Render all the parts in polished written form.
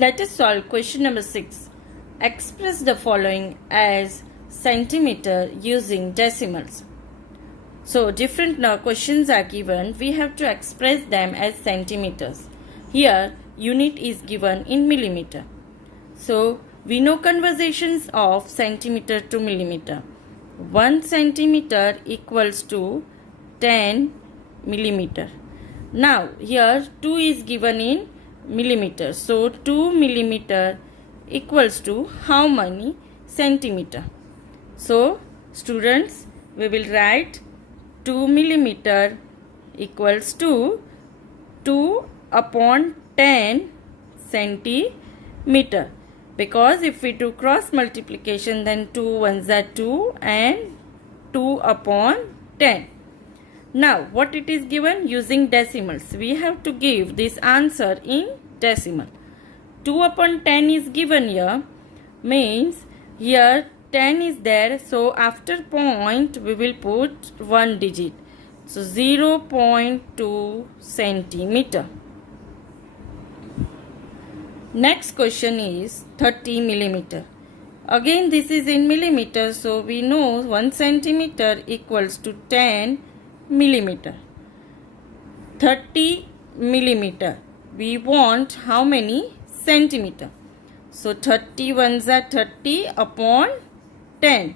Let us solve question number 6. Express the following as centimeter using decimals. So different questions are given. We have to express them as centimeters. Here unit is given in millimeter. So we know conversions of centimeter to millimeter. 1 centimeter equals to 10 millimeter. Now here 2 is given in millimeter. So 2 millimeter equals to how many centimeter? So students, we will write 2 millimeter equals to 2 upon 10 centimeter. Because if we do cross multiplication, then 2 ones are 2 and 2 upon 10. Now what it is given using decimals? We have to give this answer in decimal. 2 upon 10 is given here, means here 10 is there, so after point we will put one digit. So 0.2 centimeter. Next question is 30 millimeter. Again this is in millimeter, so we know 1 centimeter equals to 10 millimeter. 30 millimeter. We want how many centimeter? So 30 ones are 30 upon 10.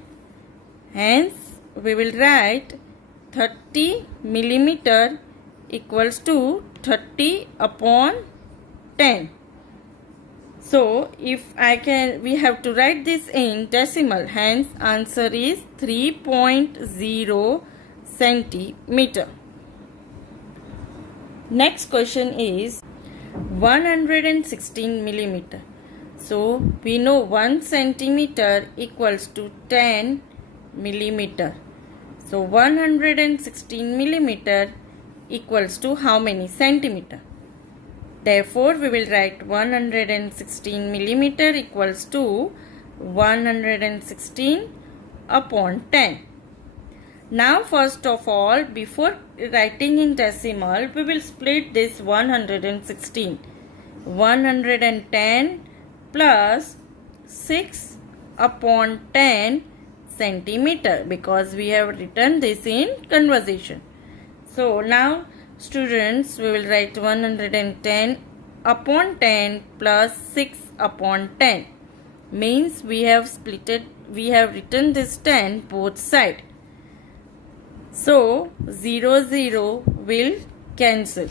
Hence we will write 30 millimeter equals to 30 upon 10. So if we have to write this in decimal. Hence answer is 3.0 centimeter. Next question is 116 millimeter. So we know 1 centimeter equals to 10 millimeter. So 116 millimeter equals to how many centimeter? Therefore we will write 116 millimeter equals to 116 upon 10. Now first of all, before writing in decimal, we will split this 116. 110 plus 6 upon 10 centimeter, because we have written this in conversation. So now students, we will write 110 upon 10 plus 6 upon 10. Means we have written this 10 both side. So 0 will cancel.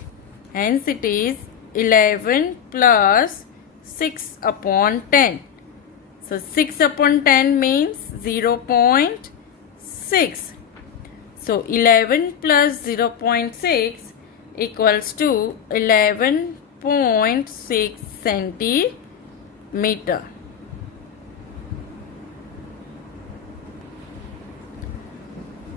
Hence it is 11 plus 6 upon 10. So 6 upon 10 means 0.6. So 11 plus 0.6 equals to 11.6 centimeter.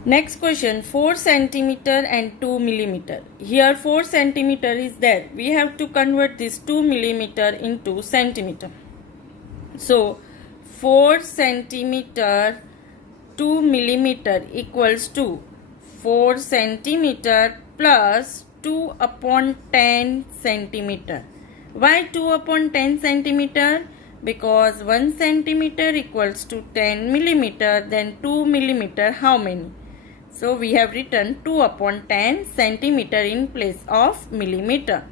Next question, 4 centimeter and 2 millimeter. Here 4 centimeter is there. We have to convert this 2 millimeter into centimeter. So 4 centimeter 2 millimeter equals to 4 centimeter plus 2 upon 10 centimeter. Why 2 upon 10 centimeter? Because 1 centimeter equals to 10 millimeter, then 2 millimeter how many? So we have written 2 upon 10 centimeter in place of millimeter.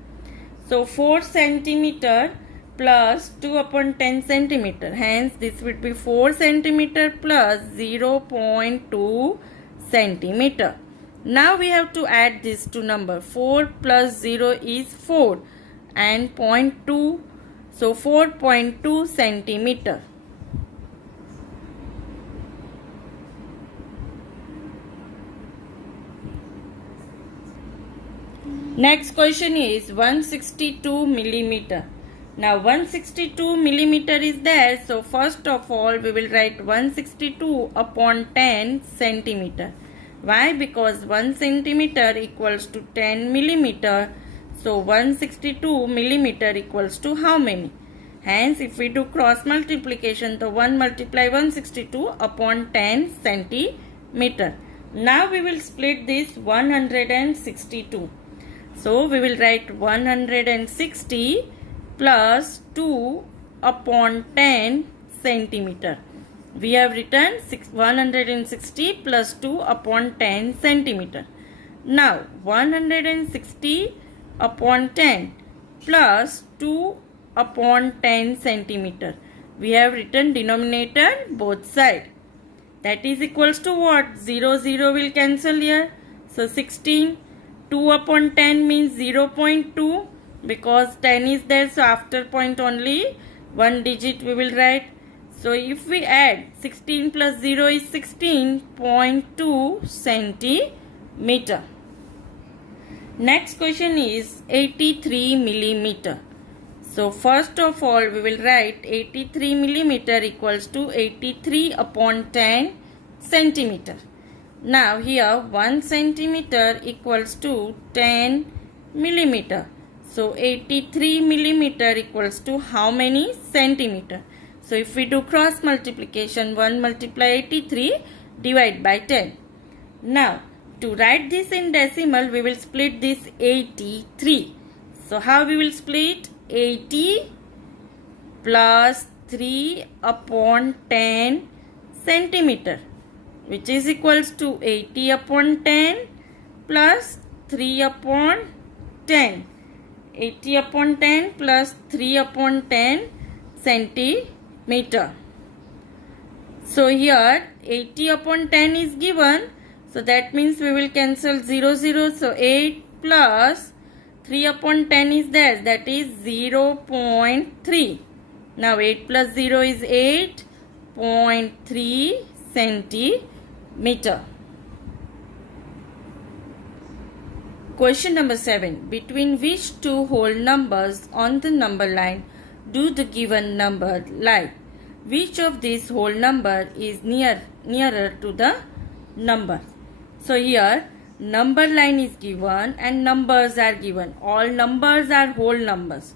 So 4 centimeter plus 2 upon 10 centimeter. Hence this would be 4 centimeter plus 0.2 centimeter. Now we have to add this to number. 4 plus 0 is 4 and 0.2. So 4.2 centimeter. Next question is 162 millimeter. Now 162 millimeter is there. So first of all we will write 162 upon 10 centimeter. Why? Because 1 centimeter equals to 10 millimeter. So 162 millimeter equals to how many? Hence if we do cross multiplication, the 1 multiply 162 upon 10 centimeter. Now we will split this 162. So we will write 160 plus 2 upon 10 centimeter. We have written 160 plus 2 upon 10 centimeter. Now 160 upon 10 plus 2 upon 10 centimeter. We have written denominator both side. That is equals to what? 0, 0 will cancel here. So 16. 2 upon 10 means 0.2 because 10 is there. So after point only one digit we will write. So if we add 16 plus 0 is 16.2 centimeter. Next question is 83 millimeter. So first of all we will write 83 millimeter equals to 83 upon 10 centimeter. Now here 1 centimeter equals to 10 millimeter. So 83 millimeter equals to how many centimeter? So if we do cross multiplication, 1 multiply 83 divide by 10. Now to write this in decimal we will split this 83. So how we will split? 80 plus 3 upon 10 centimeter, which is equals to 80 upon 10 plus 3 upon 10. 80 upon 10 plus 3 upon 10 centimeter. So here 80 upon 10 is given. So that means we will cancel 0, 0. So 8 plus 3 upon 10 is there. That is 0.3. Now 8 plus 0 is 8.3 centimeter. Question number 7. Between which two whole numbers on the number line do the given number lie? Which of these whole number is nearer to the number? So here number line is given and numbers are given. All numbers are whole numbers.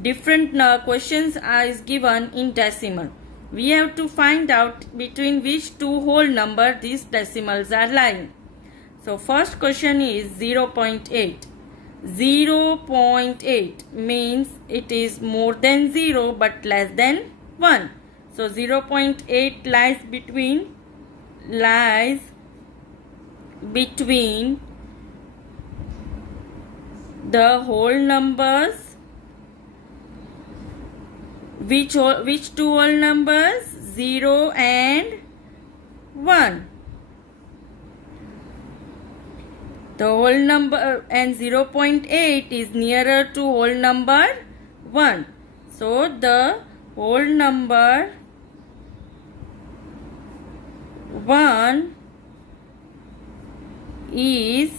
Different questions is given in decimal. We have to find out between which two whole number these decimals are lying. So first question is 0.8. 0.8 means it is more than 0 but less than 1. So 0.8 lies between the whole numbers. Which two whole numbers? 0 and 1. The whole number and 0.8 is nearer to whole number 1. So the whole number 1 is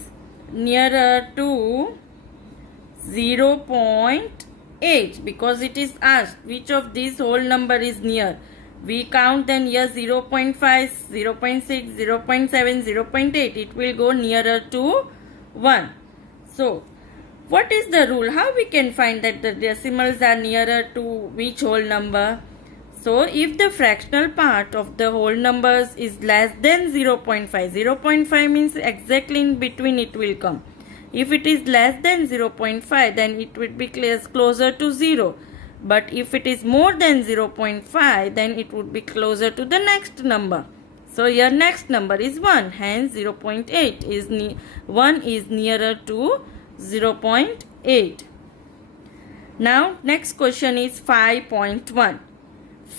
nearer to 0.8 because it is asked which of these whole number is near. We count then here 0.5, 0.6, 0.7, 0.8. It will go nearer to 1. So what is the rule? How we can find that the decimals are nearer to which whole number? So if the fractional part of the whole numbers is less than 0.5, 0.5 means exactly in between it will come. If it is less than 0.5 then it would be closer to 0. But if it is more than 0.5 then it would be closer to the next number. So your next number is 1. Hence 0.8 is 1 is nearer to 0.8. Now next question is 5.1.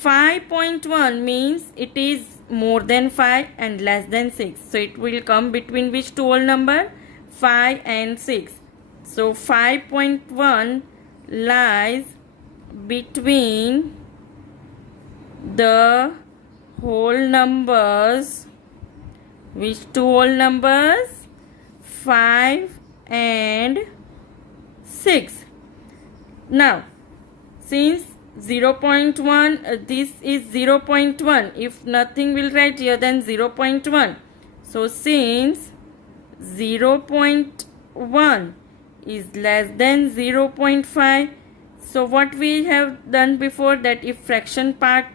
5.1 means it is more than 5 and less than 6. So it will come between which two whole number? 5 and 6. So 5.1 lies between the whole numbers. Which two whole numbers? 5 and 6. Now since 0.1 this is 0.1, if nothing will write here then 0.1. So since 0.1 is less than 0.5, so what we have done before, that if fraction part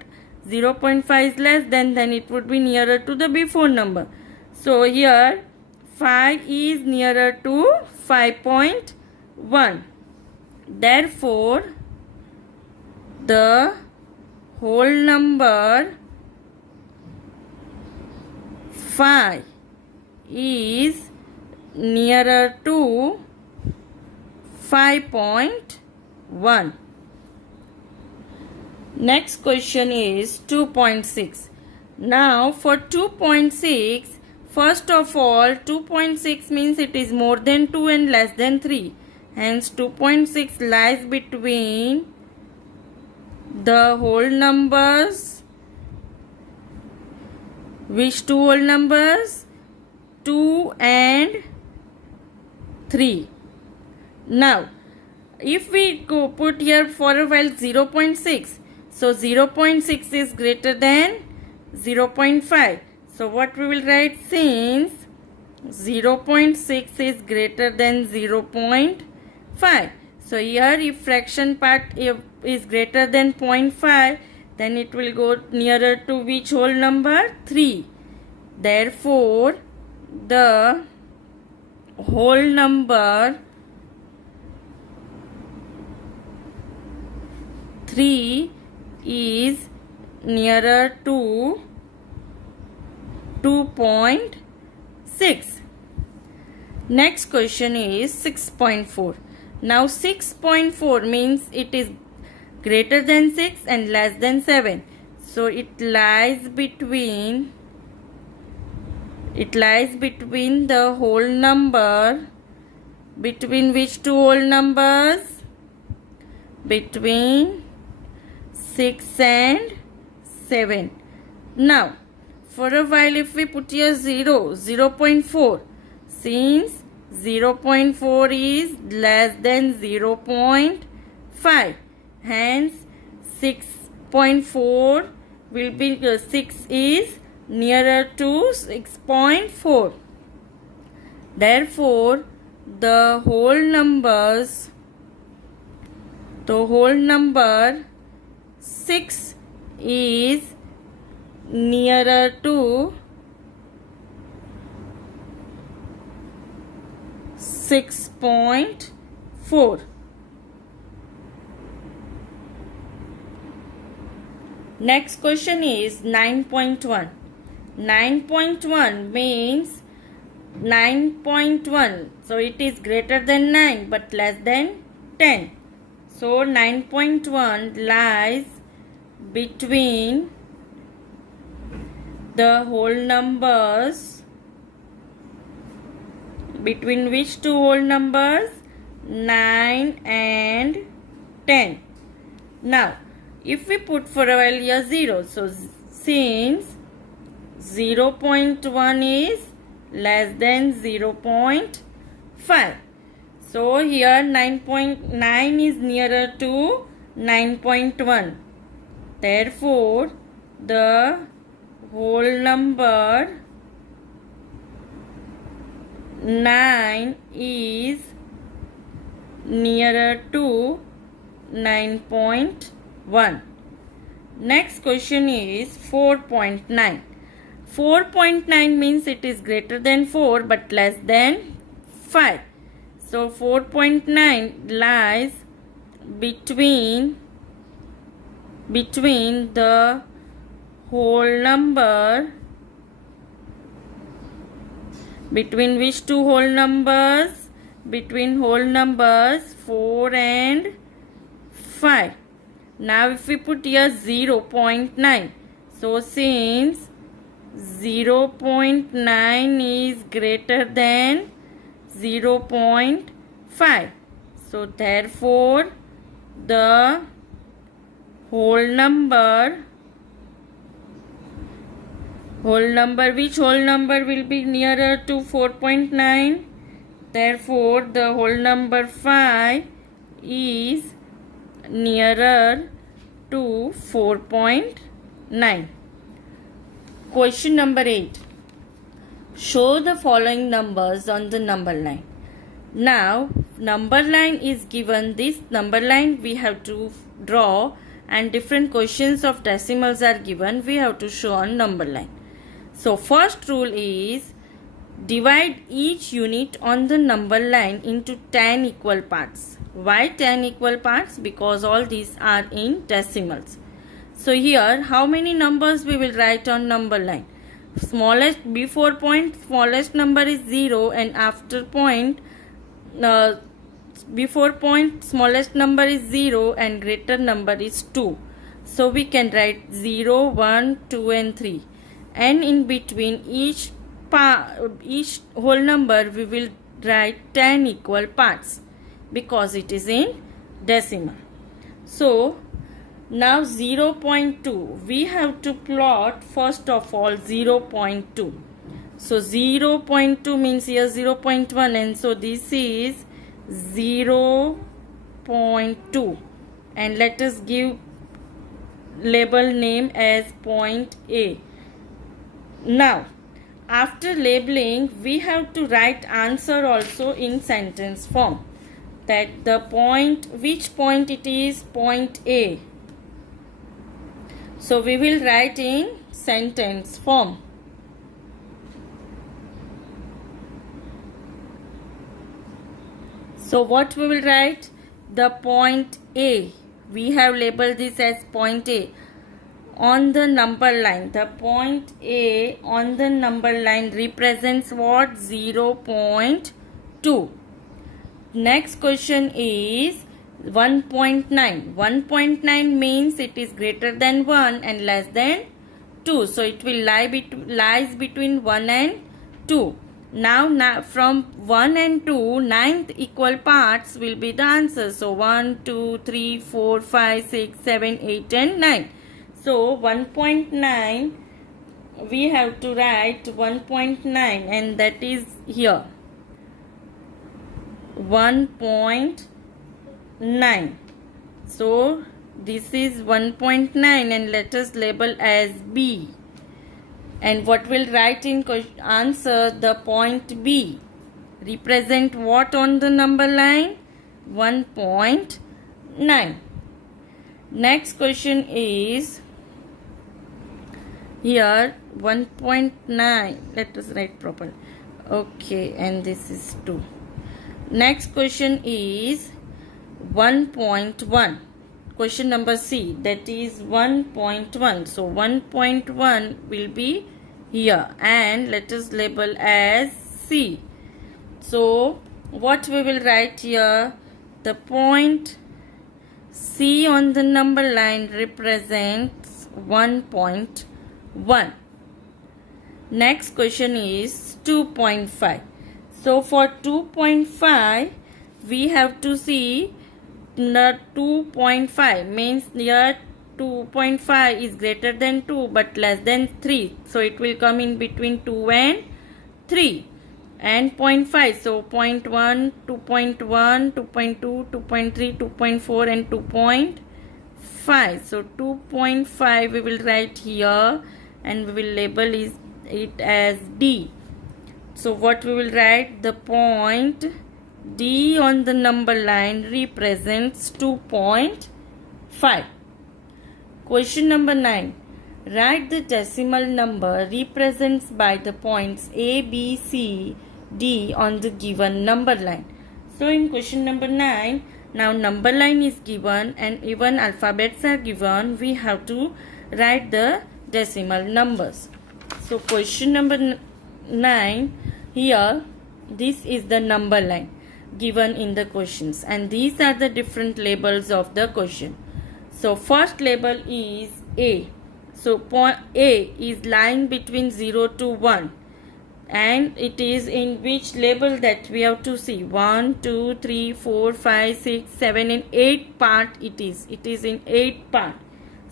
0.5 is less then it would be nearer to the before number. So here 5 is nearer to 5.1. Therefore the whole number 5 is nearer to 5.1. Next question is 2.6. Now for 2.6, first of all 2.6 means it is more than 2 and less than 3. Hence 2.6 lies between the whole numbers. Which two whole numbers? 2 and 3. Now if we go put here for a while 0.6, so 0.6 is greater than 0.5. So what we will write, since 0.6 is greater than 0.5. So here if fraction part is greater than 0.5, then it will go nearer to which whole number? 3. Therefore the whole number 3 is nearer to 2.6. Next question is 6.4. Now 6.4 means it is greater than 6 and less than 7. So it lies between the whole number, between which two whole numbers? Between 6 and 7. Now for a while if we put here 0.4, since 0.4 is less than 0.5, hence 6.4 will be 6 is nearer to 6.4. Therefore the whole number 6 is nearer to 6.4. Next question is 9.1. 9.1 means 9.1. So it is greater than 9 but less than 10. So 9.1 lies between the whole numbers, between which two whole numbers? 9 and 10. Now if we put for a while here 0, so since 0.1 is less than 0.5, so here 9.9 is nearer to 9.1. Therefore the whole number 9 is nearer to 9.1. Next question is 4.9. 4.9 means it is greater than 4 but less than 5. So 4.9 lies between the whole number, between which two whole numbers? Between whole numbers 4 and 5. Now if we put here 0.9, so since 0.9 is greater than 0.5, so therefore the whole number, which whole number will be nearer to 4.9? Therefore the whole number 5 is nearer to 4.9. Question number 8. Show the following numbers on the number line. Now number line is given. This number line we have to draw, and different questions of decimals are given. We have to show on number line. So first rule is divide each unit on the number line into 10 equal parts. Why 10 equal parts? Because all these are in decimals. So here, how many numbers we will write on number line? Smallest, before point, smallest number is 0, and after point, before point, smallest number is 0 and greater number is 2. So we can write 0, 1, 2 and 3. And in between each whole number we will write 10 equal parts because it is in decimal. So now 0.2, we have to plot first of all 0.2. So 0.2 means here 0.1, and so this is 0.2, and let us give label name as point A. Now after labeling, we have to write answer also in sentence form, that the point, which point it is, point A. So we will write in sentence form. So what we will write? The point A. We have labeled this as point A. On the number line, the point A on the number line represents what? 0.2. Next question is 1.9. 1.9 means it is greater than 1 and less than 2. So it will lies between 1 and 2. Now from 1 and 2, 9th equal parts will be the answer. So 1, 2, 3, 4, 5, 6, 7, 8 and 9. So 1.9, we have to write 1.9, and that is here 1.9. So this is 1.9 and let us label as B. And what will write in answer? The point B represent what on the number line? 1.9. Next question is here 1.9. Let us write properly. Okay, and this is 2. Next question is 1.1. Question number C, that is 1.1. So 1.1 will be here, and let us label as C. So what we will write here? The point C on the number line represents 1.1. Next question is 2.5. So for 2.5, we have to see the 2.5 means here 2.5 is greater than 2 but less than 3. So it will come in between 2 and 3. And 0.5, so 0.1, 2.1, 2.2, 2.3, 2.4 and 2.5. So 2.5 we will write here and we will label it as D. So what we will write? The point D on the number line represents 2.5. Question number 9. Write the decimal number represents by the points A, B, C, D on the given number line. So in question number 9, now number line is given and even alphabets are given. We have to write the decimal numbers. So question number 9, here this is the number line given in the questions, and these are the different labels of the question. So first label is A. So point A is lying between 0 to 1, and it is in which label that we have to see? 1, 2, 3, 4, 5, 6, 7 and 8 part it is. It is in 8 part.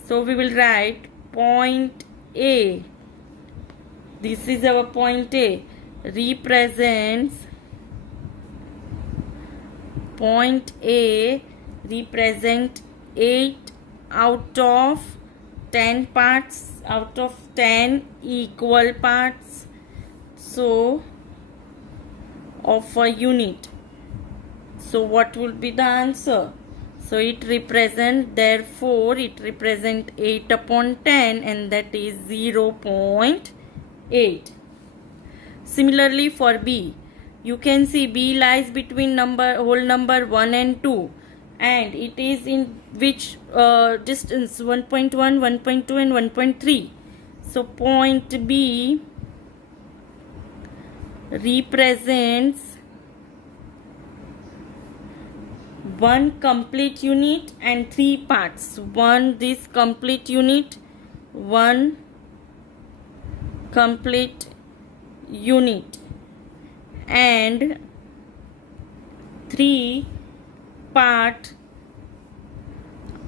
So we will write point A. This is our point A. Represents point A represent 8 out of 10 parts, out of 10 equal parts, so of a unit. So what will be the answer? So it represent, therefore it represent 8 upon 10 and that is 0.8. Similarly for B, you can see B lies between whole number 1 and 2. and it is in which distance? 1.1, 1.2 and 1.3. So point B represents one complete unit and three parts. One this complete unit, one complete unit, and three part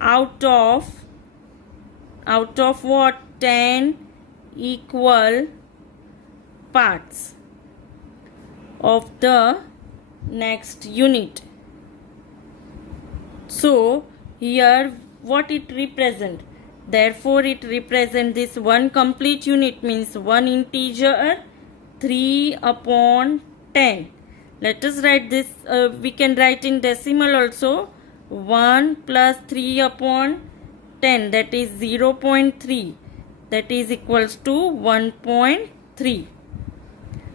out of what? 10 equal parts of the next unit. So here what it represent? Therefore it represent this one complete unit means one integer 3/10. Let us write this, we can write in decimal also. 1 plus 3/10, that is 0.3, that is equals to 1.3.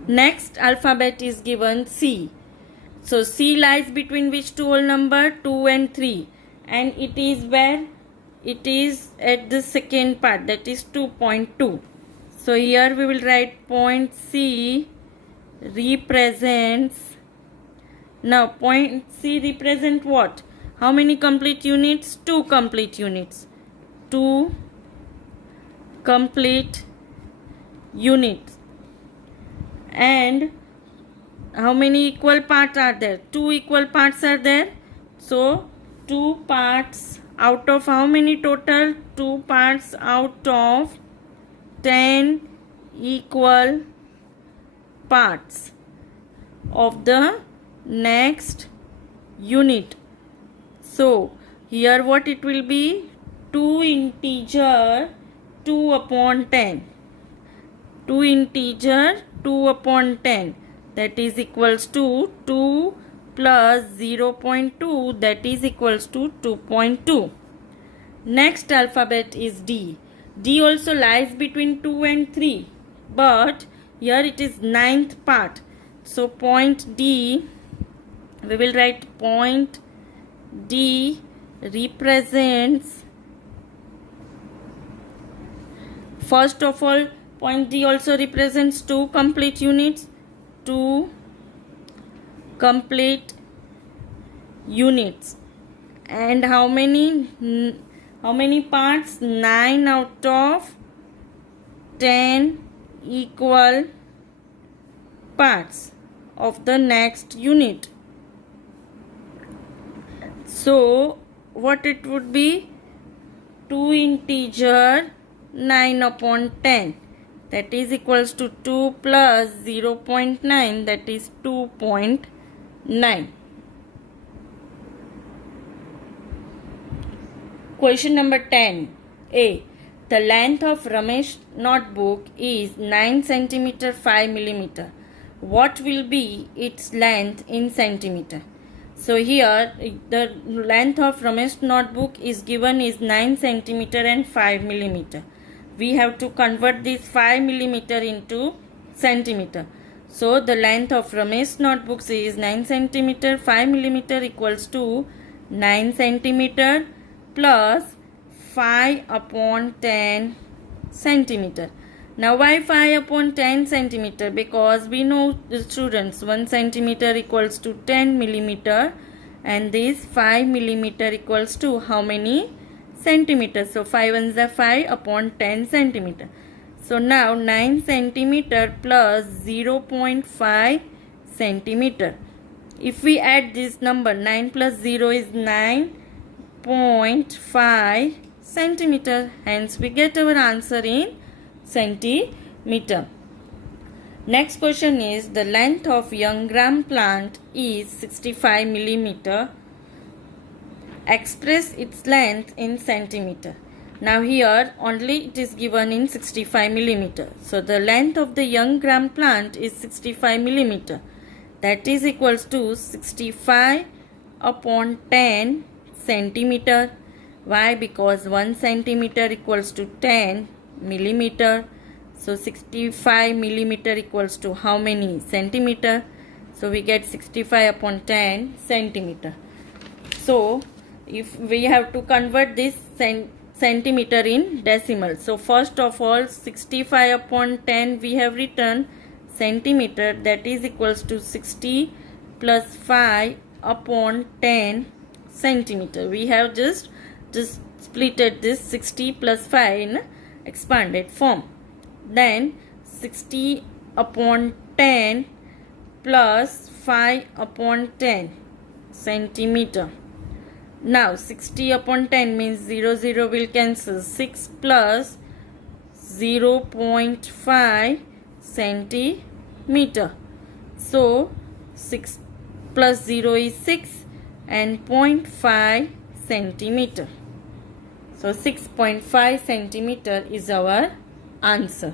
Next alphabet is given C. So C lies between which two whole number? 2 and 3, and it is where? It is at the second part, that is 2.2. So here we will write point C represents, now point C represent what? How many complete units? 2 complete units. 2 complete units. And how many equal parts are there? 2 equal parts are there. So 2 parts out of how many total? 2 parts out of 10 equal parts of the next unit. So here what it will be? 2 integer 2/10. 2 integer 2/10, that is equals to 2 plus 0.2, that is equals to 2.2. Next alphabet is D. D also lies between 2 and 3, but here it is 9th part. So point D, we will write point D represents, first of all, point D also represents 2 complete units. 2 complete units. And how many parts? 9 out of 10 equal parts of the next unit. So what it would be? 2 integer 9/10, that is equals to 2 plus 0.9, that is 2.9. Question number 10. A. The length of Ramesh notebook is 9 centimeter 5 millimeter. What will be its length in centimeter? So here the length of Ramesh notebook is given is 9 centimeter and 5 millimeter. We have to convert this 5 millimeter into centimeter. So the length of Ramesh notebooks is 9 centimeter 5 millimeter equals to 9 centimeter plus 5/10 centimeter. Now why 5/10 centimeter? Because we know, the students, 1 centimeter equals to 10 millimeter, and this 5 millimeter equals to how many centimeters? So 5 ones are 5/10 centimeter. So now 9 centimeter plus 0.5 centimeter. If we add this number, 9 plus 0 is 9.5 centimeter. Hence we get our answer in centimeter. Next question is, the length of young gram plant is 65 millimeter. Express its length in centimeter. Now here only it is given in 65 millimeter. So the length of the young gram plant is 65 millimeter. That is equals to 65/10 centimeter. Why? Because 1 centimeter equals to 10 millimeter. So 65 millimeter equals to how many centimeter? So we get 65/10 centimeter. So if we have to convert this centimeter in decimal. So first of all, 65 upon 10 we have written centimeter, that is equals to 60 plus 5 upon 10 centimeter. We have just splitted this 60 plus 5 in expanded form. Then 60 upon 10 plus 5 upon 10 centimeter. Now 60 upon 10 means 0 will cancel. 6 plus 0.5 centimeter. So 6 plus 0 is 6 and 0.5 centimeter. So 6.5 centimeter is our answer.